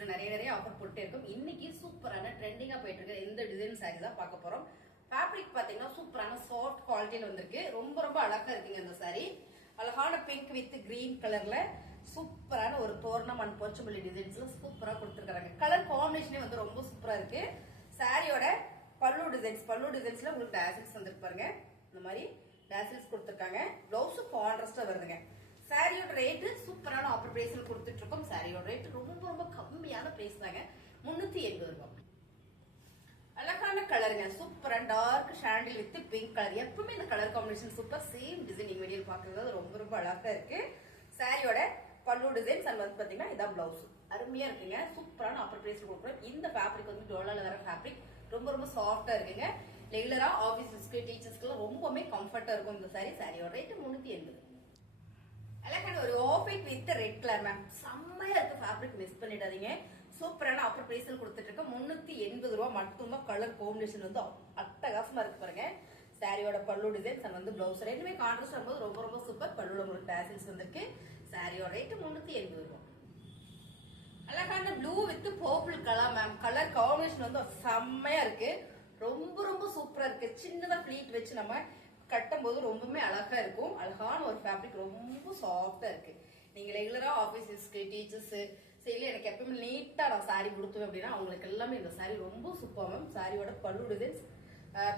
சாரீஸ்ல நிறைய ஆஃபர் போட்டு இருக்கும். இன்னைக்கு சூப்பரான ட்ரெண்டிங்கா போயிட்டு இருக்க இந்த டிசைன் சாரி தான் பார்க்க போறோம். ஃபேப்ரிக் பாத்தீங்கன்னா சூப்பரான சாஃப்ட் குவாலிட்டியில வந்திருக்கு. ரொம்ப அழகா இருக்குங்க இந்த சாரி. அழகான பிங்க் வித் கிரீன் கலர்ல சூப்பரான ஒரு தோரணம் அண்ட் போச்சம்பள்ளி டிசைன்ஸ்ல சூப்பரா கொடுத்துருக்காங்க. கலர் காம்பினேஷனே வந்து ரொம்ப சூப்பரா இருக்கு. சாரியோட பல்லு டிசைன்ஸ்ல உங்களுக்கு டேசல்ஸ் வந்துருக்கு பாருங்க. இந்த மாதிரி டேசல்ஸ் கொடுத்துருக்காங்க. பிளவுஸ் கான்ட்ராஸ்டா வருதுங்க. சாரியோட ரேட் சூப்பரான ஆஃபர் பிரைஸ்ல கொடுத்துட்டு இருக்கோம். சாரியோட ரேட் ரொம்ப கம்மியான பிரைஸ் தாங்க, 380 ரூபாய். அழகான கலருங்க, சூப்பரா dark sandal with pink colour. எப்பவுமே இந்த colour combination super. Same design நீங்க வீடியோ பாக்குறது ரொம்ப அழகா இருக்கு. சாரியோட பல்லு டிசைன்ஸ் அண்ட் வந்து பாத்தீங்கன்னா இதான் பிளவுஸ். அருமையா இருக்குங்க. சூப்பரான ஆஃபர் பிரைஸ்ல கொடுக்குறோம். இந்த ஃபேப்ரிக் வந்து டோலால வர ஃபேப்ரிக் ரொம்ப சாஃப்டா இருக்குங்க. ரெகுலரா ஆபீஸ்க்கு டீச்சர்ஸ்க்கு ரொம்பவே கம்ஃபர்ட்டா இருக்கும் இந்த சாரி. சாரியோட ரேட் 380. அழகான ஒரு off white with red colour ma'am. செம்மையா இருக்கு ஃபேப்ரிக், மிஸ் பண்ணிடாதீங்க. சூப்பரான ஆஃபர் பிரைஸ்ல கொடுத்துட்டு இருக்க 380 ரூபாய் மட்டும்தான். கலர் காம்பினேஷன் வந்து அட்டகாசமா இருக்கு பாருங்க. சாரியோட பல்லு டிசைன்ஸ் அண்ட் வந்து பிளவுஸ் ரெண்டுமே கான்ட்ராஸ்ட் ஆகும்போது ரொம்ப சூப்பர். பல்லுல உங்களுக்கு டேசல்ஸ் வந்திருக்கு. சாரியோட ரேட் 380 ரூபாய். அழகான blue with purple colour ma'am. Colour combination வந்து செம்மையா இருக்கு. ரொம்ப சூப்பரா இருக்கு. சின்னதா ஃபிளீட் வச்சு நம்ம கட்டும் போது ரொம்பவே அழகா இருக்கும். அழகான ஒரு ஃபேப்ரிக், ரொம்ப சாஃப்டா இருக்கு. நீங்க ரெகுலரா ஆபீஸ்க்கு டீச்சர்ஸ் சரி எனக்கு எப்பவுமே நீட்டா நான் சாரி கொடுத்துவேன் அப்படின்னா அவங்களுக்கு எல்லாமே இந்த சாரி ரொம்ப சூப்பர் மேம். சாரியோட பல்லு டிசைன்ஸ்,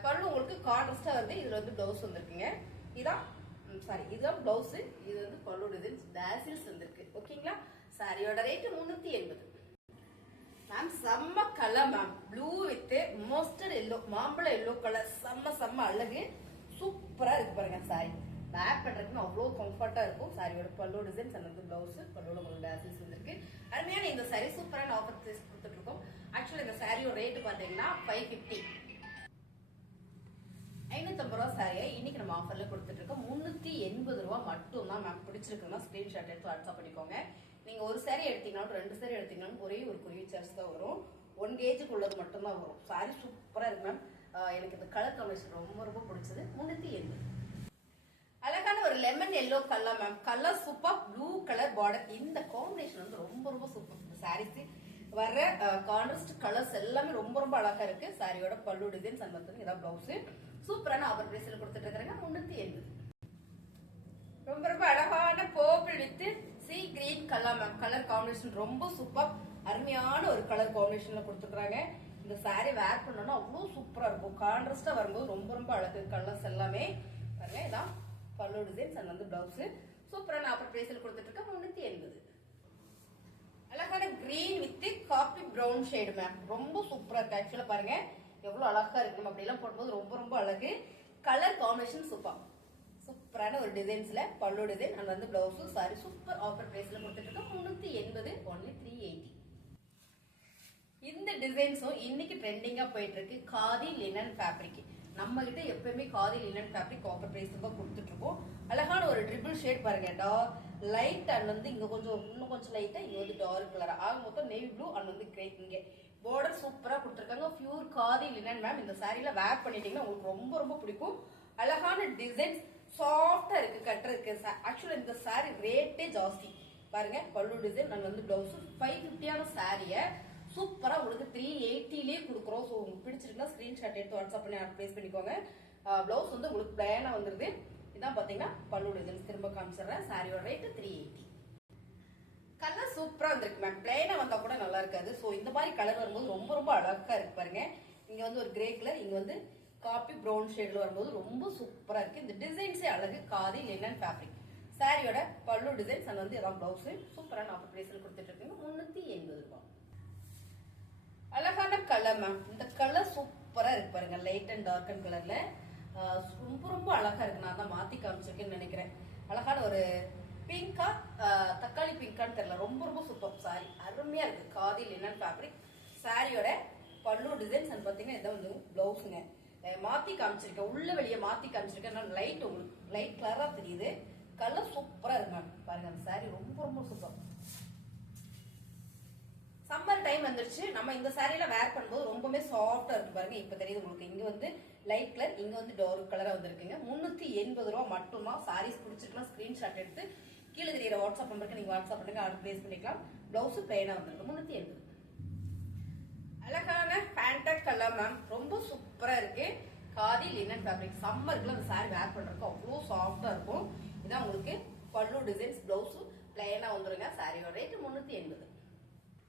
பல்லு உங்களுக்கு கான்ட்ராஸ்டா வருது. இதுல வந்து பிளவுஸ் வந்திருக்குங்க. இதுதான் பிளவுஸ். இது வந்து பல்லு டிசைன்ஸ் டேசில்ஸ் வந்திருக்கு. ஓகேங்களா? சாரியோட ரேட் 380. மேம் செம்ம colour ma'am. Blue with mustard yellow, மாம்பழ எல்லோ கலர். செம்ம அழகு. சூப்பரா இருக்கு பாருங்க. சாரி பேக் பண்றதுக்கு அவ்வளவு கம்ஃபர்ட்டா இருக்கும். சாரியோட பல்லு டிசைன்ஸ் அண்ட் பிளவுஸ், பல்லோட உங்களுக்கு டேசல்ஸ் வந்திருக்கு. அருமையான இந்த சாரி சூப்பரான ஆஃபர் பிரைஸ் கொடுத்துட்டு இருக்கோம். ஆக்சுவலி இந்த சாரியோட ரேட் பாத்தீங்கன்னா 550, 550 ரூபாய் சாரியை இன்னைக்கு நம்ம ஆஃபர்ல கொடுத்துட்டு இருக்கோம். 380 ரூபாய் மட்டும் தான் மேம். பிடிச்சிருக்குன்னா ஸ்கிரீன்ஷாட் எடுத்து வாட்ஸ்அப் பண்ணிக்கோங்க. நீங்க ஒரு சாரி எடுத்தீங்கன்னாலும் 2 சாரி எடுத்தீங்கன்னாலும் ஒரே ஒரு கொரியர் சார்ஜ் தான் வரும். 1 கேஜுக்கு உள்ளது மட்டும் தான் வரும். சாரி சூப்பரா இருக்கு மேம். எனக்கு இந்த கலர் காம்பினேஷன் ரொம்ப பிடிச்சது. 380. அழகான ஒரு lemon yellow colour ma'am. Colour super. Blue colour border. இந்த காம்பினேஷன் வந்து ரொம்ப சூப்பர். இந்த சாரீஸ் வர கான்ட்ராஸ்ட் கலர்ஸ் எல்லாமே ரொம்ப அழகா இருக்கு. சாரியோட பல்லு டிசைன்ஸ் அண்ட் வந்து இதான் பிளவுஸ். சூப்பரான ஆஃபர் பிரைஸ்ல கொடுத்துட்டு இருக்காங்க. 380. ரொம்ப அழகான purple with C green colour ma'am. Colour combination ரொம்ப சூப்பர். அருமையான ஒரு கலர் காம்பினேஷன்ல கொடுத்துருக்காங்க. இந்த சாரி வேர் பண்ணோம்னா அவ்வளவு சூப்பரா இருக்கும். கான்ட்ராஸ்டா வரும்போது ரொம்ப அழகு. கலர்ஸ் எல்லாமே பாருங்க. இதான் பல்லு டிசைன்ஸ் அண்ட் வந்து பிளவுஸ். சூப்பரான ஆஃபர் பிரைஸ்ல கொடுத்துட்டு இருக்க 380. அழகான green with coffee brown shade ma'am. ரொம்ப சூப்பரா இருக்கு. ஆக்சுவலா பாருங்க எவ்வளவு அழகா இருக்கு. நம்ம அப்படி எல்லாம் போடும்போது ரொம்ப அழகு. Colour combination super. சூப்பரான ஒரு டிசைன்ஸ்ல பல்லு டிசைன் அண்ட் வந்து பிளவுஸ். சாரி சூப்பர் ஆஃபர் பிரைஸ்ல கொடுத்துட்டு இருக்க 380, ஒன்லி 380. இந்த டிசைன்ஸும் இன்னைக்கு ட்ரெண்டிங்கா போயிட்டு இருக்கு. Khadi linen fabric. நம்ம கிட்ட எப்பவுமே khadi linen fabric offer price தான் கொடுத்துட்டு இருக்கோம். அழகான ஒரு ட்ரிபிள் ஷேட் பாருங்க. லைட் அண்ட் வந்து இங்க இன்னும் கொஞ்சம் லைட்டா, இங்க வந்து டார்க் கலர். ஆக மொத்தம் நேவி ப்ளூ அண்ட் வந்து கிரே. இங்க பார்டர் சூப்பரா கொடுத்துருக்காங்க. Pure khadi linen ma'am. இந்த சாரியில வேர் பண்ணிட்டீங்கன்னா உங்களுக்கு ரொம்ப பிடிக்கும். அழகான டிசைன்ஸ், சாஃப்டா இருக்கு கட்டுறதுக்கு. ஆக்சுவலா இந்த சாரி ரேட்டே ஜாஸ்தி பாருங்க. பல்லு டிசைன் அண்ட் வந்து பிளவுஸ். 550 சாரிய சூப்பரா உங்களுக்கு 380லயே கொடுக்குறோம். ஸோ உங்களுக்கு பிடிச்சிருந்தா ஸ்கிரீன்ஷாட் எடுத்து வாட்ஸ்அப் பண்ணி பிளேஸ் பண்ணிக்கோங்க. பிளவுஸ் வந்து உங்களுக்கு பிளைனா வந்துருது. இதான் பாத்தீங்கன்னா பல்லு டிசைன்ஸ். திரும்ப காமிச்சிடுறேன். சாரியோட ரேட் 380. கலர் சூப்பரா வந்திருக்கு மேம். பிளைனா வந்தா கூட நல்லா இருக்காது. ஸோ இந்த மாதிரி கலர் வரும்போது ரொம்ப அழகா இருக்கு பாருங்க. இங்க வந்து ஒரு கிரே கலர், இங்க வந்து காபி பிரவுன் ஷேட்ல வரும்போது ரொம்ப சூப்பரா இருக்கு. இந்த டிசைன்ஸே அழகு. Khadi linen fabric. சாரியோட பல்லு டிசைன்ஸ் அண்ட் வந்து இதான் பிளவுஸ். சூப்பரான ஆஃபர் பிரைஸ்ல கொடுத்துட்டு இருக்கீங்க. 380 ரூபாய். அழகான கலர் மேம். இந்த கலர் சூப்பரா இருக்கு பாருங்க. லைட் அண்ட் டார்க் அண்ட் கலர்ல ரொம்ப அழகா இருக்கு. நான் தான் மாத்தி காமிச்சிருக்கேன்னு நினைக்கிறேன். அழகான ஒரு பிங்கா, தக்காளி பிங்கான்னு தெரியல. ரொம்ப சூப்பர் சாரி. அருமையா இருக்கு. Khadi linen fabric. சாரியோட பல்லு டிசைன்ஸ் அண்ட் பாத்தீங்கன்னா இதான் வந்து பிளவுஸுங்க. மாத்தி காமிச்சிருக்கேன். உள்ள வெளியே மாத்தி காமிச்சிருக்கேன். லைட் உங்களுக்கு லைட் கலரா தெரியுது. கலர் சூப்பரா இருக்கு மேம். பாருங்க அந்த சாரி ரொம்ப சூப்பர். சம்மர் டைம் வந்துருச்சு. நம்ம இந்த சாரியில வேர் பண்ணும்போது ரொம்பவே சாஃப்டா இருக்கு பாருங்க. இப்ப தெரியுது உங்களுக்கு. இங்க வந்து லைட் கலர், இங்க வந்து டார்க் கலரா வந்திருக்குங்க. 380 ரூபாய் மட்டும் தான். சாரீஸ் பிடிச்சிருக்கலாம் ஸ்கிரீன்ஷாட் எடுத்து கீழே தெரியுற வாட்ஸ்அப் நம்பருக்கு நீங்க வாட்ஸ்அப் பண்ணுங்க. ஆர்டர் பிளேஸ் பண்ணிக்கலாம். பிளவுஸ் பிளைனா வந்திருக்கு. 380. அழகான ஃபேண்டக் கலர் மேம், ரொம்ப சூப்பரா இருக்கு. காதி லினன் ஃபேப்ரிக், சம்மருக்கு அந்த சாரி வேர் பண்றதுக்கு அவ்வளோ சாஃப்டா இருக்கும். இதான் உங்களுக்கு பல்லு டிசைன்ஸ், பிளவுஸ் பிளைனா வந்துருங்க. சாரியோட ரேட் 380.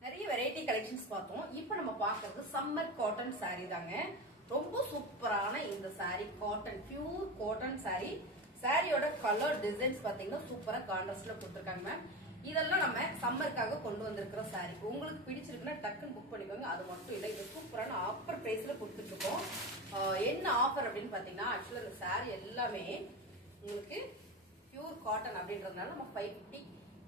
நிறைய வெரைட்டி கலெக்ஷன்ஸ் பார்த்தோம். இப்போ நம்ம பார்க்கறது சம்மர் காட்டன் சாரி தாங்க. ரொம்ப சூப்பரான இந்த sorry cotton, pure cotton sorry. சாரியோட கலர் டிசைன்ஸ் பாத்தீங்கன்னா சூப்பரா கான்ட்ராஸ்ட்ல கொடுத்துருக்காங்க மேம். இதெல்லாம் நம்ம சம்மருக்காக கொண்டு வந்திருக்கிற சாரி. உங்களுக்கு பிடிச்சிருக்குன்னா டக்குன்னு புக் பண்ணிக்கோங்க. அது மட்டும் இல்லை, இது சூப்பரான ஆஃபர் பிரைஸ்ல கொடுத்துட்டு இருக்கோம். என்ன ஆஃபர் அப்படின்னு பாத்தீங்கன்னா, ஆக்சுவலா இந்த சாரி எல்லாமே உங்களுக்கு பியூர் காட்டன் அப்படின்றதுனால நம்ம 550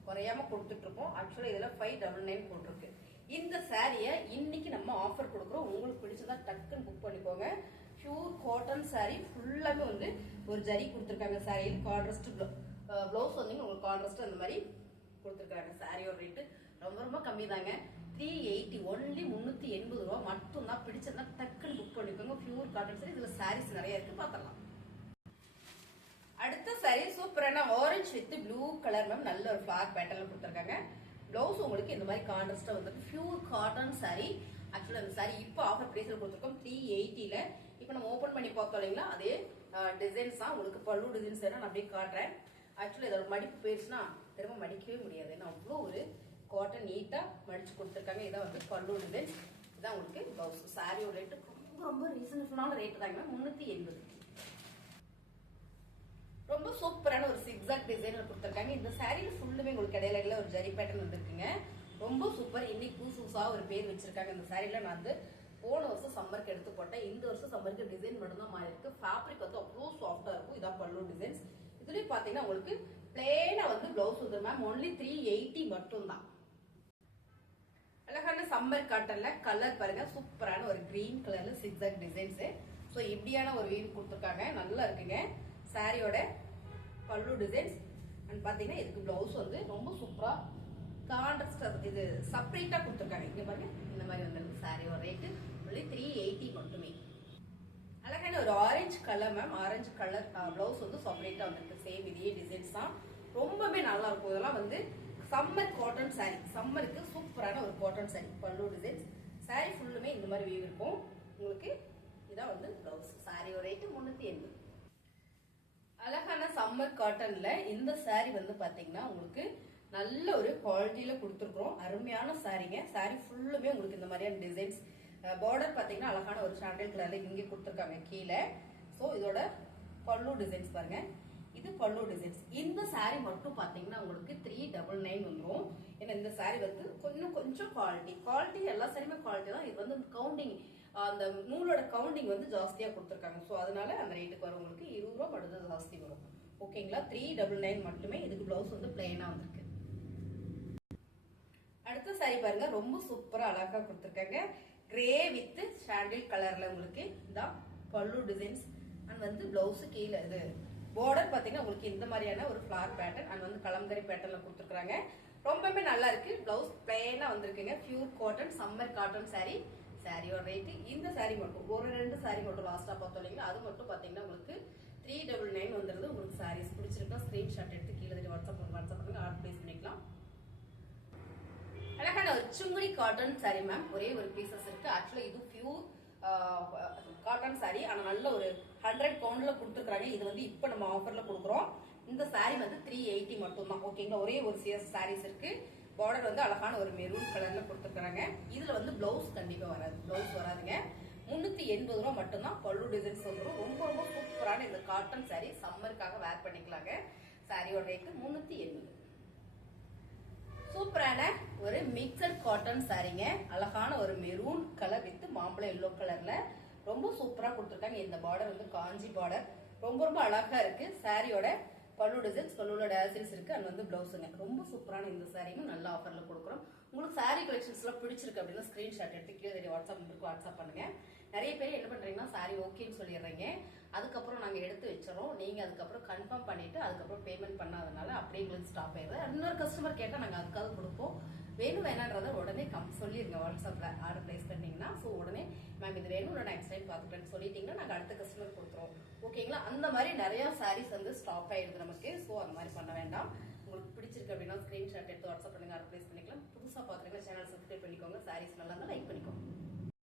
குறையாம கொடுத்துட்டு இருக்கோம். ஆக்சுவலா இதுல 599 போட்டிருக்கு. இந்த சாரிய இன்னைக்கு நம்ம ஆஃபர் கொடுக்குறோம். உங்களுக்கு பிடிச்சதா டக்குன்னு புக் பண்ணிக்கோங்க. பியூர் காட்டன் சாரி ஃபுல்லாமே வந்து ஒரு ஜரி கொடுத்துருக்காங்க. சாரியில் கான்ட்ராஸ்ட் பிளவுஸ் வந்து உங்களுக்கு கான்ட்ராஸ்ட் அந்த மாதிரி கொடுத்துருக்காங்க. சாரியோட ரேட்டு ரொம்ப ரொம்ப கம்மி தாங்க. 380, ஒன்லி 380 ரூபா மட்டும் தான். பிடிச்சதா டக்குன்னு புக் பண்ணிக்கோங்க. பியூர் காட்டன் சாரி, இதுல சாரீஸ் நிறைய இருக்கு, பார்க்கலாம். அடுத்த சாரி சூப்பரான orange with blue colour ma'am. நல்ல ஒரு ஃபிளார் பேட்டர்ல கொடுத்துருக்காங்க. பிளவுஸ் உங்களுக்கு இந்த மாதிரி கான்ட்ராஸ்டா வந்து பியூர் காட்டன் சாரி. ஆக்சுவலா அந்த சாரி இப்போ ஆஃபர் பிரைஸ்ல கொடுத்துருக்கோம் 380ல. இப்போ நம்ம ஓபன் பண்ணி பார்த்தோம் இல்லைங்களா, அதே டிசைன்ஸ் தான். உங்களுக்கு பல்லு டிசைன்ஸ் நான் அப்படியே காட்டுறேன். ஆக்சுவலா இதோட மடிப்பு போயிடுச்சுன்னா திரும்ப மடிக்கவே முடியாது. ஏன்னா அவ்வளோ ஒரு காட்டன் நீட்டா மடிச்சு கொடுத்துருக்காங்க. இதான் வந்து பல்லு டிசைன்ஸ், இதான் உங்களுக்கு பிளவுஸ். சாரியோட ரேட்டு ரொம்ப ரொம்ப ரீசனபிளான ரேட்டு தாங்க, 380. ரொம்ப சூப்பரான ஒரு சிக்ஸாக் டிசைன்ல கொடுத்துருக்காங்க. இந்த சாரியில ஃபுல்லுமே உங்களுக்கு இடையில ஒரு ஜரி பேட்டர்ன் வந்துருக்குங்க. ரொம்ப சூப்பர். இன்னைக்கு புதுசா ஒரு பேர் வச்சிருக்காங்க இந்த சாரியில. நான் வந்து போன வருஷம் சம்மருக்கு எடுத்து போட்டேன். இந்த வருஷம் சம்மருக்கு டிசைன் மட்டும் தான் மாறி இருக்கு. ஃபேப்ரிக் வந்து அவ்வளோ சாஃப்டா இருக்கும். இதான் பல்லு டிசைன்ஸ். இதுலயும் பாத்தீங்கன்னா உங்களுக்கு பிளேனா வந்து பிளவுஸ் வந்து மேம் ஒன்லி 380 மட்டும் தான். அழகான சம்மர் காட்டன்ல கலர் பாருங்க, சூப்பரான ஒரு கிரீன் கலர்ல சிக்ஸாக் டிசைன்ஸ். ஸோ இப்படியான ஒரு வீவ் கொடுத்துருக்காங்க, நல்லா இருக்குங்க. சாரியோட பல்லு டிசைன்ஸ் அண்ட் பாத்தீங்கன்னா இதுக்கு பிளவுஸ் வந்து ரொம்ப சூப்பரா கான்ட்ராஸ்ட் இது செப்பரேட்டா கொடுத்துருக்காங்க. இங்க பாருங்க, இந்த மாதிரி வந்து சாரியோட ரேட்டு ஒன்லி 380 மட்டுமே. அழகான ஒரு orange colour ma'am, orange colour blouse வந்து செப்பரேட்டா வந்துருக்கு. சேம் இதே டிசைன்ஸ் தான், ரொம்பவே நல்லா இருக்கும். இதெல்லாம் வந்து சம்மர் காட்டன் சாரி, சம்மருக்கு சூப்பரான ஒரு காட்டன் சாரி. பல்லு டிசைன்ஸ், சாரி ஃபுல்லுமே இந்த மாதிரி வீவ் இருக்கும் உங்களுக்கு. இதான் வந்து பிளவுஸ். சாரியோட ரேட்டு 380. அழகான சம்மர் காட்டன்ல இந்த சாரி வந்து பாத்தீங்கன்னா உங்களுக்கு நல்ல ஒரு குவாலிட்டியில கொடுத்துருக்கோம். அருமையான சாரிங்க. சாரி ஃபுல்லுமே உங்களுக்கு இந்த மாதிரியான டிசைன்ஸ். பார்டர் பாத்தீங்கன்னா அழகான ஒரு சாண்டல் கலர்ல இங்கே கொடுத்துருக்காங்க கீழே. ஸோ இதோட பல்லு டிசைன்ஸ் பாருங்க, இது பல்லு டிசைன்ஸ். இந்த சாரி மட்டும் பாத்தீங்கன்னா உங்களுக்கு 399 வந்துடும். ஏன்னா இந்த சாரி வந்து கொஞ்சம் குவாலிட்டி எல்லா சாரியுமே குவாலிட்டி தான். இது வந்து கவுண்டிங், அந்த நூலோட கவுண்டிங் வந்து ஜாஸ்தியா கொடுத்துருக்காங்க. ஸோ அதனால அந்த ரேட்டுக்கு வரும். உங்களுக்கு 20 ரூபா மட்டும் தான் ஜாஸ்தி வரும். ஓகேங்களா, 399 மட்டுமே. இதுக்கு பிளவுஸ் வந்து பிளைனா வந்திருக்கு. அடுத்த சாரி பாருங்க, ரொம்ப சூப்பரா அழகா கொடுத்துருக்காங்க. கிரே வித் சாண்டில் கலர்ல உங்களுக்கு இதான் பல்லு டிசைன்ஸ் அண்ட் வந்து பிளவுஸ் கீழே இது பார்டர் பாத்தீங்கன்னா உங்களுக்கு இந்த மாதிரியான ஒரு ஃபிளார் பேட்டர்ன் அண்ட் வந்து கலம்கரி பேட்டர்ன்ல கொடுத்துருக்காங்க. ரொம்பவே நல்லா இருக்கு. பிளவுஸ் பிளைனா வந்திருக்குங்க. Pure cotton summer cotton sorry. சாரியோட ரேட்டு இந்த சாரி மட்டும் ஒரு 2 சாரி மட்டும் லாஸ்டா பார்த்தோம் இல்லைங்களா, அது மட்டும் பாத்தீங்கன்னா உங்களுக்கு 399 வந்துருது. உங்களுக்கு சாரீஸ் பிடிச்சிருக்கா ஸ்கிரீன்ஷாட் எடுத்து கீழே வாட்ஸ்அப் பண்ணுங்க, ஆர்டர் பிளேஸ் பண்ணிக்கலாம். அழகான ஒரு சுங்குடி காட்டன் சாரி மேம், ஒரே ஒரு பீசஸ் இருக்கு. ஆக்சுவலா இது பியூர் காட்டன் சாரி, ஆனா நல்ல ஒரு 100 பவுண்ட்ல கொடுத்துருக்காங்க. இது வந்து இப்போ நம்ம ஆஃபர்ல கொடுக்குறோம். இந்த சாரி வந்து 380 மட்டும் தான். ஓகேங்களா, ஒரே ஒரு சாரீஸ் இருக்கு. பார்டர் வந்து அழகான ஒரு மெரூன் கலர்ல கொடுத்துருக்காங்க. இதுல வந்து பிளவுஸ் கண்டிப்பா வராது, பிளவுஸ் வராதுங்க. 380 ரூபா மட்டும் தான். பல்லு டிசைன்ஸ் வந்துடும். ரொம்ப ரொம்ப சூப்பரான இந்த காட்டன் சாரி சம்மருக்காக வேர் பண்ணிக்கலாங்க. சாரியோட ரேட்டு 380. சூப்பரான ஒரு மிக்சட் காட்டன் சாரிங்க. அழகான ஒரு மெரூன் கலர் வித் மாம்பழம் எல்லோ கலர்ல ரொம்ப சூப்பரா கொடுத்துருக்காங்க. இந்த பார்டர் வந்து காஞ்சி பார்டர், ரொம்ப ரொம்ப அழகா இருக்கு. சாரியோட பல்லு டிசைன்ஸ், பல்லுவோட டேசில்ஸ் இருக்கு அண்ட் வந்து பிளவுஸுங்க. ரொம்ப சூப்பரான இந்த சாரியும் நல்ல ஆஃபர்ல கொடுக்குறோம். உங்களுக்கு சாரி கலெக்ஷன்ஸ் எல்லாம் பிடிச்சிருக்கு அப்படின்னா ஸ்கிரீன்ஷாட் எடுத்து கீழே வாட்ஸ்அப் நம்பருக்கு வாட்ஸ்அப் பண்ணுங்க. நிறைய பேர் என்ன பண்றீங்கன்னா சாரி ஓகேன்னு சொல்லிடுறீங்க, அதுக்கப்புறம் நாங்க எடுத்து வச்சிடறோம். நீங்க அதுக்கப்புறம் கன்ஃபார்ம் பண்ணிட்டு அதுக்கப்புறம் பேமெண்ட் பண்ணாதனால அப்படியே உங்களுக்கு ஸ்டாப் ஆயிடுது. இன்னொரு கஸ்டமர் கேட்டா நாங்க அதுக்காக கொடுப்போம். வேணும் வேணான்றத உடனே சொல்லிருங்க வாட்ஸ்அப்ல ஆர்டர் பிளேஸ் பண்ணீங்கன்னா. ஸோ உடனே மேம் இது வேணும், நான் நெக்ஸ்ட் டைம் பார்த்துக்கிறேன்னு சொல்லிட்டீங்கன்னா நாங்கள் அடுத்த கஸ்டமர் கொடுத்துருவோம். ஓகேங்களா, அந்த மாதிரி நிறைய சாரீஸ் வந்து ஸ்டாப் ஆயிடுது நமக்கு. ஸோ அந்த மாதிரி பண்ண வேண்டாம். உங்களுக்கு பிடிச்சிருக்கு அப்படின்னா ஸ்கிரீன்ஷாட் எடுத்து வாட்ஸ்அப் பண்ணுங்க, ஆர்டர் பிளேஸ் பண்ணிக்கலாம். புதுசாக பார்க்குறீங்கன்னா சேனல் சப்ஸ்கிரைப் பண்ணிக்கோங்க. சாரீஸ் நல்லா இருந்தால்